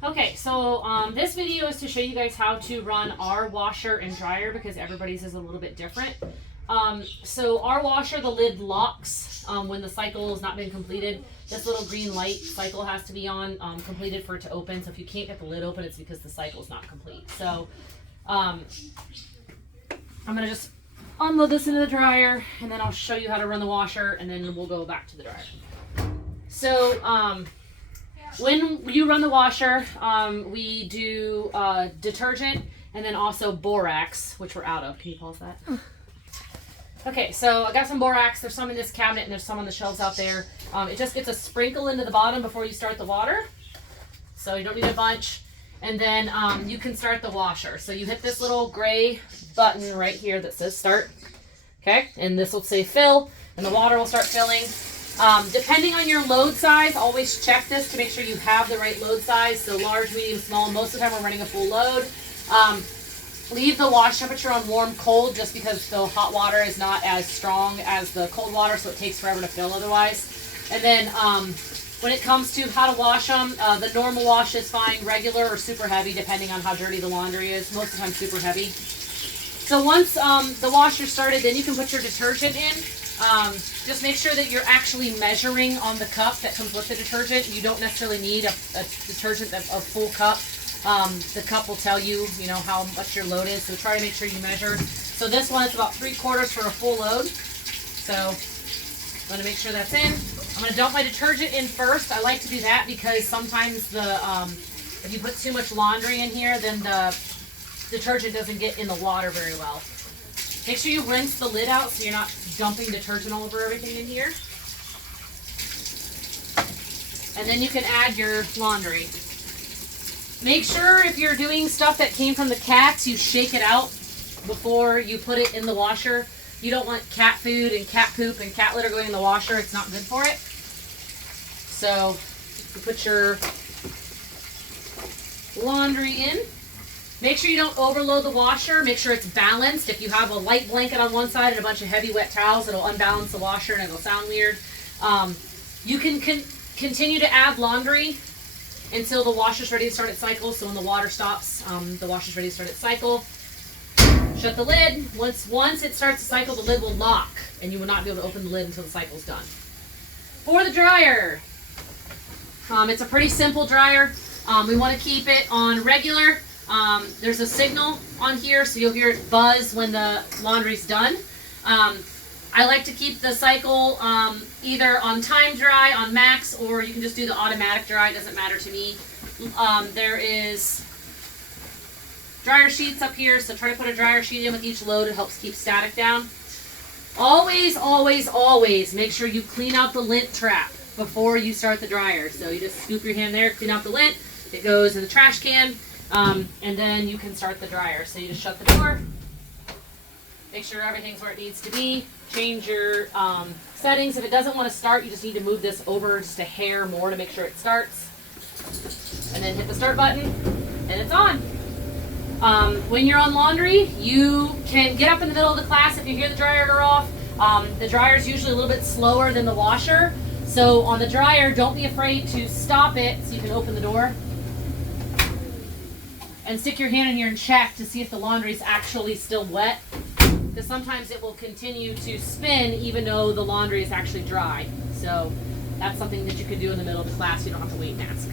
Okay, so this video is to show you guys how to run our washer and dryer because everybody's is a little bit different. So our washer, the lid locks when the cycle has not been completed. This little green light cycle has to be on completed for it to open. So if you can't get the lid open, it's because the cycle is not complete. So I'm gonna just unload this into the dryer and then I'll show you how to run the washer and then we'll go back to the dryer. So when you run the washer, we do detergent and then also borax, which we're out of. Can you pause that? Okay, so I got some borax. There's some in this cabinet and there's some on the shelves out there. It just gets a sprinkle into the bottom before you start the water. So you don't need a bunch. And then you can start the washer. So you hit this little gray button right here that says start. Okay, and this will say fill and the water will start filling. Depending on your load size, always check this to make sure you have the right load size. So large, medium, small. Most of the time we're running a full load. Leave the wash temperature on warm, cold, just because the hot water is not as strong as the cold water, so it takes forever to fill otherwise. And then when it comes to how to wash them, the normal wash is fine, regular or super heavy, depending on how dirty the laundry is. Most of the time super heavy. So once the washer started, then you can put your detergent in. Just make sure that you're actually measuring on the cup that comes with the detergent. You don't necessarily need a detergent that's a full cup. The cup will tell you, how much your load is. So try to make sure you measure. So this one is about 3/4 for a full load. So I'm going to make sure that's in. I'm going to dump my detergent in first. I like to do that because sometimes if you put too much laundry in here, then the detergent doesn't get in the water very well. Make sure you rinse the lid out so you're not dumping detergent all over everything in here. And then you can add your laundry. Make sure if you're doing stuff that came from the cats, you shake it out before you put it in the washer. You don't want cat food and cat poop and cat litter going in the washer. It's not good for it. So you put your laundry in. Make sure you don't overload the washer. Make sure it's balanced. If you have a light blanket on one side and a bunch of heavy wet towels, it'll unbalance the washer and it'll sound weird. You can continue to add laundry until the washer's ready to start its cycle. So when the water stops, the washer's ready to start its cycle. Shut the lid. Once it starts to cycle, the lid will lock and you will not be able to open the lid until the cycle's done. For the dryer, it's a pretty simple dryer. We want to keep it on regular. There's a signal on here, so you'll hear it buzz when the laundry's done. I like to keep the cycle either on time dry, on max, or you can just do the automatic dry. It doesn't matter to me. There is dryer sheets up here, so try to put a dryer sheet in with each load. It helps keep static down. Always, always, always make sure you clean out the lint trap before you start the dryer. So you just scoop your hand there, clean out the lint. It goes in the trash can. And then you can start the dryer. So you just shut the door, make sure everything's where it needs to be, change your settings. If it doesn't want to start, you just need to move this over just a hair more to make sure it starts. And then hit the start button, and it's on. When you're on laundry, you can get up in the middle of the class if you hear the dryer go off. The dryer is usually a little bit slower than the washer. So on the dryer, don't be afraid to stop it so you can open the door. And stick your hand in here and check to see if the laundry is actually still wet. Because sometimes it will continue to spin even though the laundry is actually dry. So that's something that you can do in the middle of the class. You don't have to wait and ask.